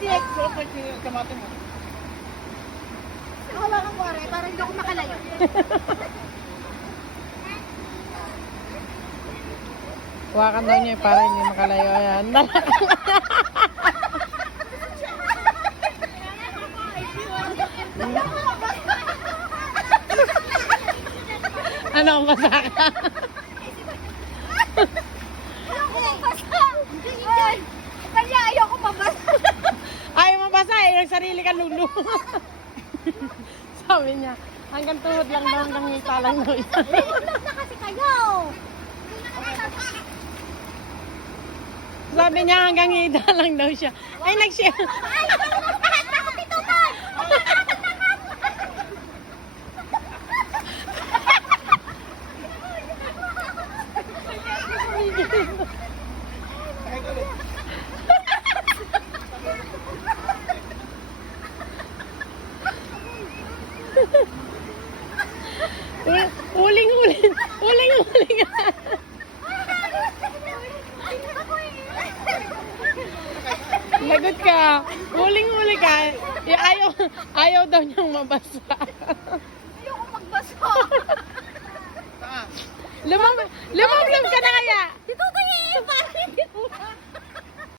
direct. Sobrang kamate mo. Hawakan ko rin, para hindi ako makalayo. Hawakan daw niya para hindi makalayo. Ayan. Ano ang masaka? Kaya ayoko mabasa. Ayaw mabasa eh. Yung sarili ka lulu. Sabi niya, hanggang tuhod lang daw, hanggang ngita lang daw yan. Tulog na kasi kayo. Sabi niya, hanggang ngita lang daw siya. Ay, nag-share. Ay, takot dito man. Uling-uling. Uling-uling. Lagot ka. Uling-uling ka. Ayaw daw niyang mabasa.